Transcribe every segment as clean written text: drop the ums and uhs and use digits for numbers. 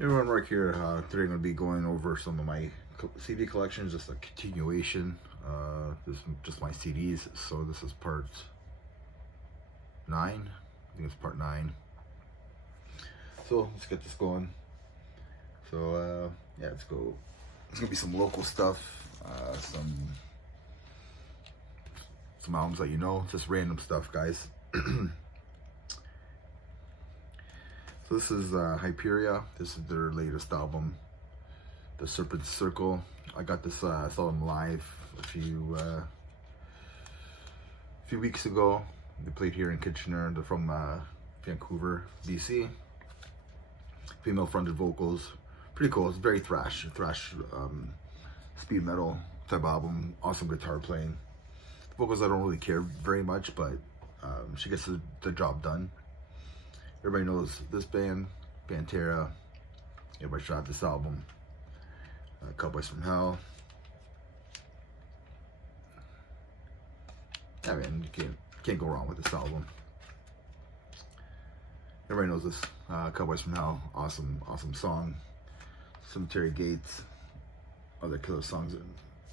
Everyone, right here. Today I'm going to be going over some of my CD collections, just a continuation. This is just my CDs. So this is part 9. I think it's part 9. So let's get this going. So yeah, let's go. It's going to be some local stuff, some albums that you know, just random stuff, guys. So this is Hyperia. This is their latest album, The Serpent's Circle. I got this, I saw them live a few weeks ago. They played here in Kitchener. They're from Vancouver, BC. Female fronted vocals. Pretty cool. It's very thrash speed metal type album. Awesome guitar playing. The vocals I don't really care very much, but she gets the job done. Everybody knows this band, Pantera. Everybody should have this album. Cowboys from Hell. I mean, you can't go wrong with this album. Everybody knows this. Cowboys from Hell, awesome song. Cemetery Gates, other killer songs.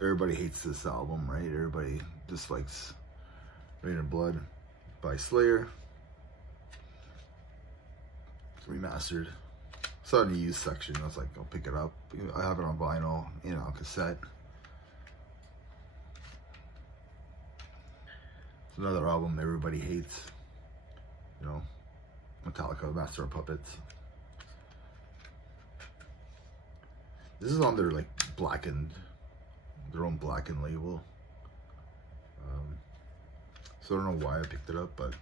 Everybody hates this album, right? Everybody dislikes Rain and Blood by Slayer. Remastered. Saw it in the used section. I was like, I'll pick it up. I have it on vinyl, on cassette. It's another album everybody hates. Metallica, Master of Puppets. This is on their their own blackened label. So I don't know why I picked it up, but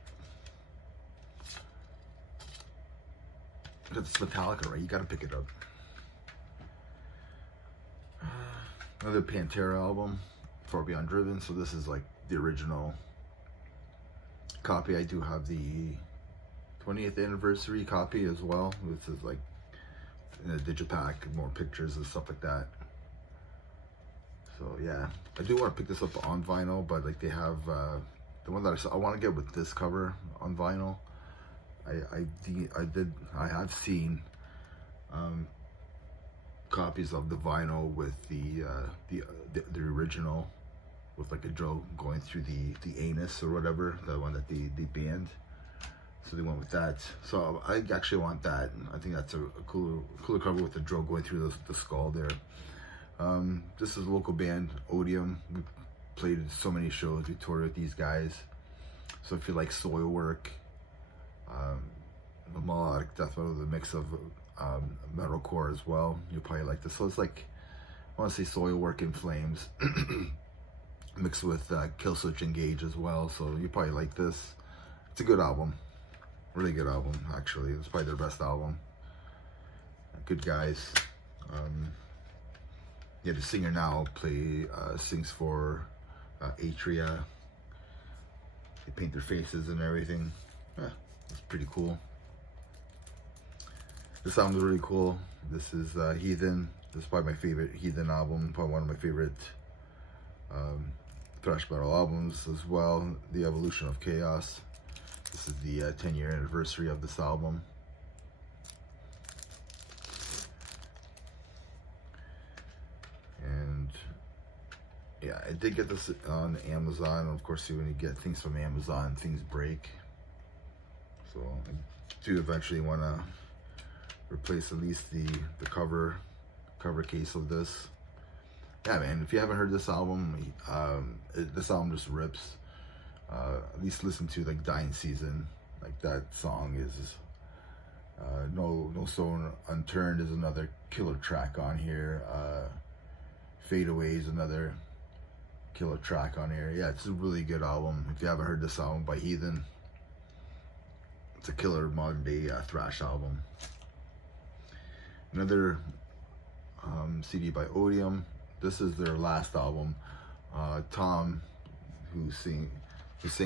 it's Metallica, right? You gotta pick it up. Another Pantera album, Far Beyond Driven. So this is like the original copy. I do have the 20th anniversary copy as well. This is like in a digipack, more pictures and stuff like that. So yeah, I do want to pick this up on vinyl, but like they have the one that I want to get with this cover on vinyl. I have seen copies of the vinyl with the original, with like a Joe going through the anus or whatever, the one that they banned. So they went with that. So I actually want that. I think that's a cooler cover with the Joe going through the skull there. This is a local band, Odium. We played so many shows. We toured with these guys. So if you like Soilwork, melodic death metal, the mix of metalcore as well, you'll probably like this. So it's like, I want to say Soilwork in Flames mixed with Killswitch Engage as well. So you probably like this. It's a good album, really good album actually. It's probably their best album. Good guys. Yeah, the singer now sings for Atria. They paint their faces and everything. It's pretty cool. This album is really cool. This is Heathen. This is probably my favorite Heathen album. Probably one of my favorite thrash metal albums as well. The Evolution of Chaos. This is the 10-year anniversary of this album. And yeah, I did get this on Amazon. Of course, when you get things from Amazon, things break. So I do eventually want to replace at least the cover case of this. Yeah, man, if you haven't heard this album, this album just rips. At least listen to like Dying Season. Like that song is No Stone Unturned is another killer track on here. Fade Away is another killer track on here. Yeah, it's a really good album. If you haven't heard this album by Heathen, it's a killer modern day thrash album. Another CD by Odium. This is their last album. Tom, who sang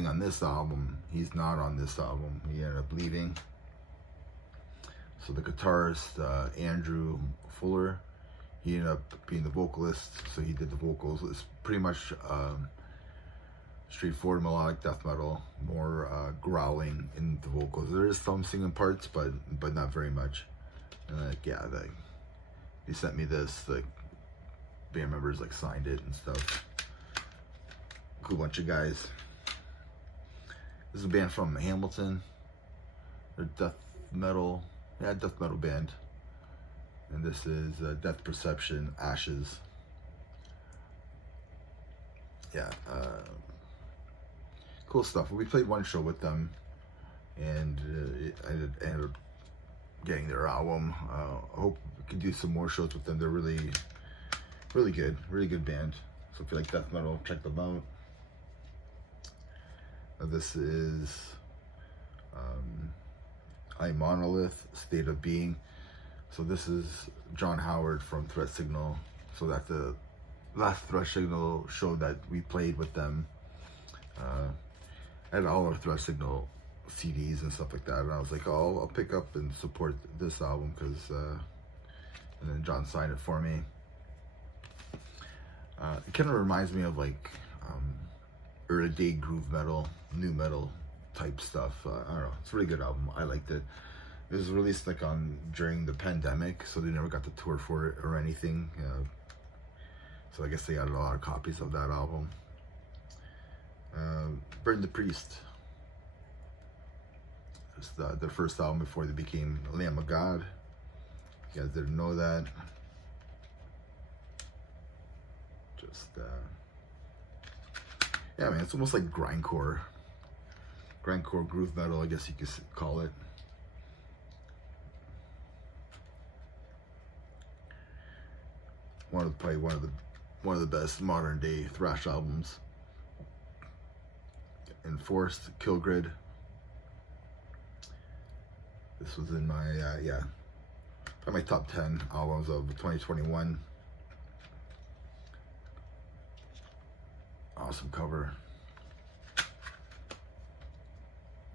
on this album, he's not on this album. He ended up leaving. So the guitarist, Andrew Fuller, he ended up being the vocalist. So he did the vocals. It's pretty much straightforward melodic death metal, more growling in the vocals. There is some singing parts, but not very much. And like, yeah, they sent me this. The band members like signed it and stuff. Cool bunch of guys. This is a band from Hamilton. They're death metal band. And this is Death Perception, Ashes. Yeah, cool stuff. We played one show with them, and I ended up getting their album. I hope we can do some more shows with them. They're really good band. So if you like death metal, check them out. This is I Monolith, State of Being. So this is John Howard from Threat Signal. So that the last Threat Signal show that we played with them, I had all our Threat Signal CDs and stuff like that, and I was like, oh, I'll pick up and support this album because, and then John signed it for me. It kind of reminds me of like early day groove metal, new metal type stuff. I don't know, it's a really good album. I liked it. It was released like during the pandemic, so they never got to tour for it or anything. So I guess they got a lot of copies of that album. Burn the Priest. It's their first album before they became Lamb of God. If you guys didn't know that. Just yeah, man, it's almost like grindcore groove metal, I guess you could call it. Probably one of the best modern day thrash albums. Enforced, Killgrid. This was in my my top 10 albums of 2021. Awesome cover.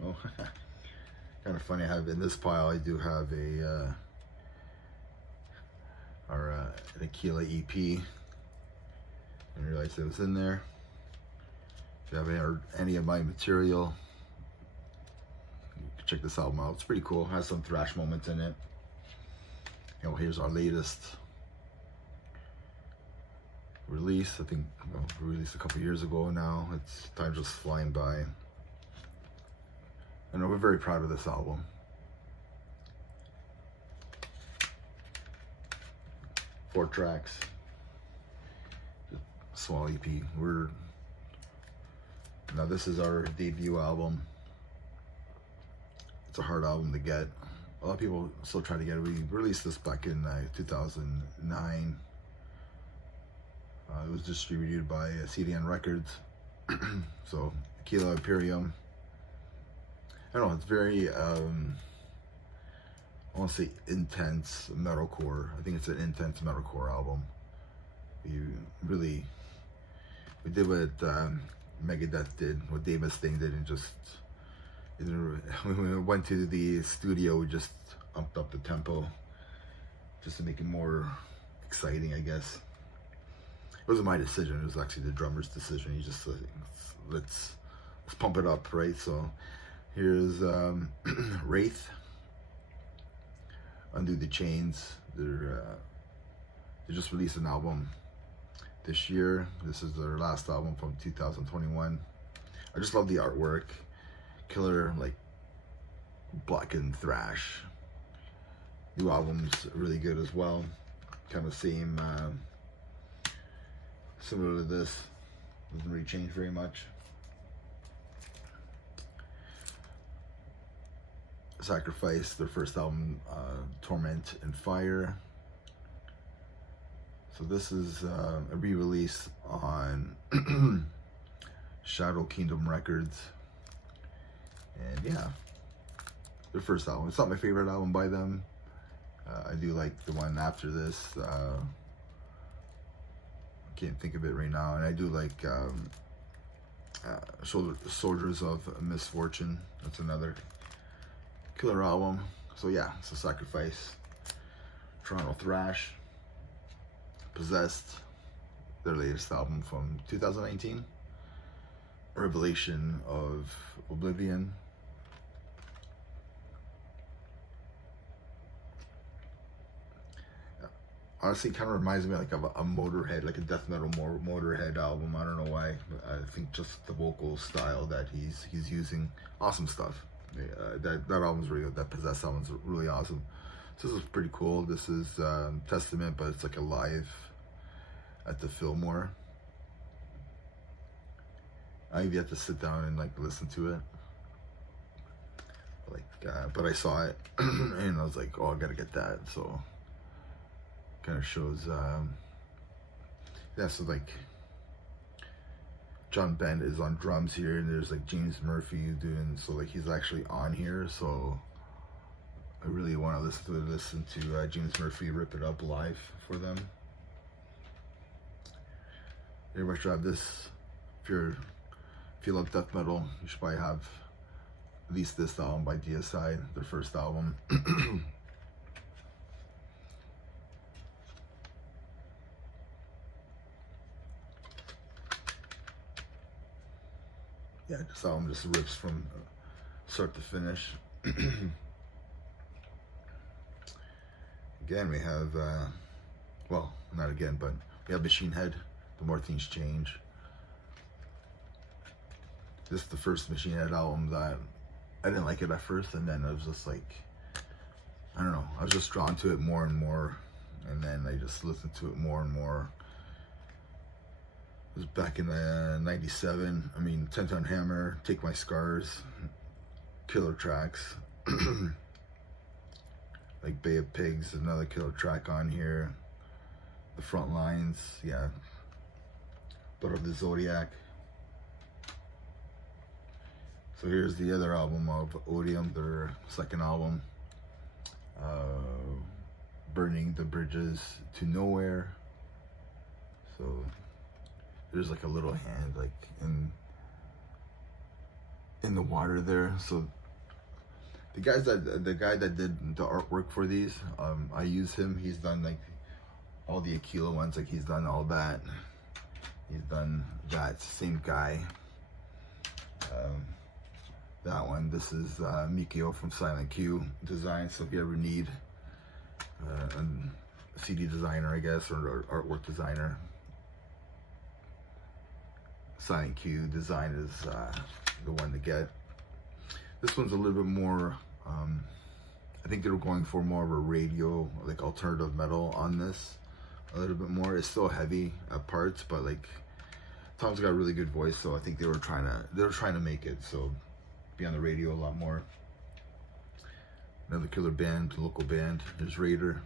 Oh, kind of funny. I have in this pile. I do have an Aquila EP. I didn't realize it was in there. If you haven't heard any of my material, you can check this album out. It's pretty cool. It has some thrash moments in it. You know, here's our latest release. I think released a couple years ago now. It's time just flying by. And we're very proud of this album. Four tracks. Small EP. Now this is our debut album. It's a hard album to get. A lot of people still try to get it. We released this back in 2009. It was distributed by CDN Records. So Aquila Imperium. I don't know, it's very I want to say intense metalcore. I think it's an intense metalcore album. We did what Megadeth did, what Dave Mustaine did, and when we went to the studio, we just upped up the tempo just to make it more exciting, I guess. It wasn't my decision, it was actually the drummer's decision. He just let's pump it up, right? So here's Wraith, Undo the Chains. They just released an album this year. This is their last album from 2021. I just love the artwork. Killer, like, blackened thrash. New album's really good as well. Kind of same, similar to this. Doesn't really change very much. Sacrifice, their first album, Torment and Fire. So this is a re-release on Shadow Kingdom Records. And yeah, their first album. It's not my favorite album by them. I do like the one after this. I can't think of it right now. And I do like Soldiers of Misfortune. That's another killer album. So yeah, so Sacrifice, Toronto Thrash, Possessed, their latest album from 2019, Revelation of Oblivion, honestly kind of reminds me like of a Motorhead, like a death metal Motorhead album. I don't know why, but I think just the vocal style that he's using, awesome stuff. That album's really good. That Possessed album's really awesome. So this is pretty cool. This is Testament, but it's like a live at the Fillmore. I've yet to sit down and like listen to it. Like, but I saw it and I was like, oh, I gotta get that. So kind of shows, yeah. So like, John Bent is on drums here, and there's like James Murphy doing. So like, he's actually on here. So I really want to listen to James Murphy rip it up live for them. Everybody should have this. If you love death metal, you should probably have at least this album by DSI, their first album. Yeah, this album just rips from start to finish. Again, we have, well, not again, but we have Machine Head, The More Things Change. This is the first Machine Head album that I didn't like it at first, and then I was just like, I don't know, I was just drawn to it more and more, and then I just listened to it more and more. It was back in '97. I mean, 10 Ton Hammer, Take My Scars, killer tracks. Like Bay of Pigs, another killer track on here. The Front Lines, yeah. Blood of the Zodiac. So here's the other album of Odium, their second album. Burning the Bridges to Nowhere. So there's like a little hand like in the water there. So the guy that did the artwork for these, I use him. He's done like all the Aquila ones, like he's done all that. He's done that, same guy. That one, this is Mikio from Silent Q design. So if you ever need a CD designer, I guess, or artwork designer, Silent Q design is the one to get. This one's a little bit more, I think they were going for more of a radio, like alternative metal on this, a little bit more. It's still heavy at parts, but like Tom's got a really good voice, so I think they were trying to make it so be on the radio a lot more. Another killer band, local band, is Raider,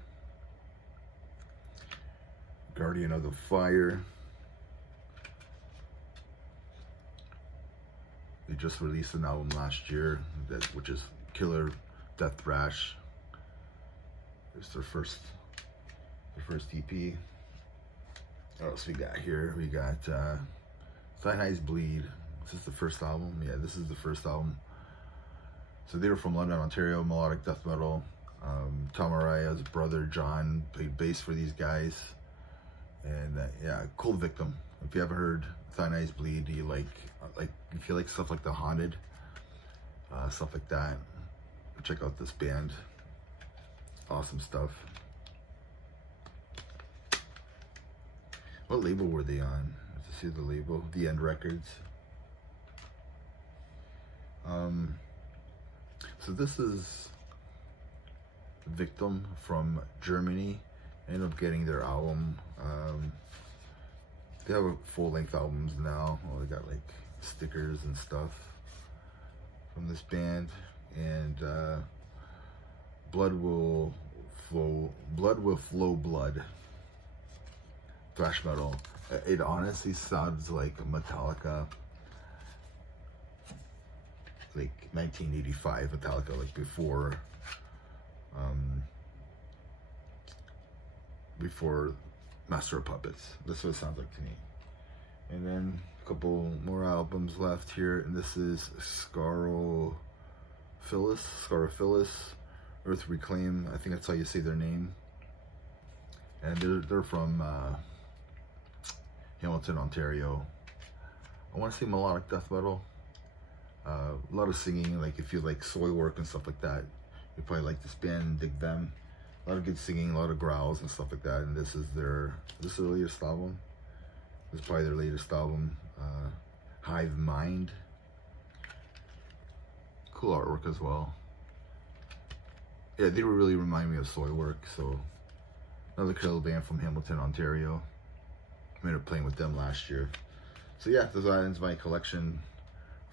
Guardian of the Fire. They just released an album last year, which is Killer Death Thrash. It's their first EP. What else we got here? We got Cyanide Bleed. This is the first album. Yeah, this is the first album. So they were from London, Ontario, melodic death metal. Tom Araya's brother John played bass for these guys. And yeah, Cold Victim. If you haven't heard Cyanide Bleed, you like if you like stuff like The Haunted, stuff like that, check out this band. Awesome stuff. What label were they on? Let's see the label. The End Records. So this is Victim from Germany. I ended up getting their album. They have full-length albums now. Oh, they got like stickers and stuff from this band. And Blood Will Flow Blood. Thrash metal. It honestly sounds like Metallica, like 1985 Metallica, like before Master of Puppets. That's what it sounds like to me. And then a couple more albums left here, and this is Scarophilus, Earth Reclaim. I think that's how you say their name. And they're from Hamilton, Ontario. I want to say melodic death metal. A lot of singing. Like if you like soy work and stuff like that, you probably like this band and dig them. A lot of good singing, a lot of growls and stuff like that. And this is their latest album. This is probably their latest album, Hive Mind. Cool artwork as well. Yeah, they really remind me of Soilwork. So another killer band from Hamilton, Ontario. I ended up playing with them last year. So yeah, that ends my collection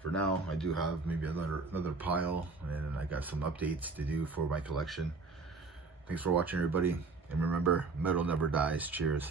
for now. I do have maybe another pile, and I got some updates to do for my collection. Thanks for watching, everybody, and remember, metal never dies. Cheers.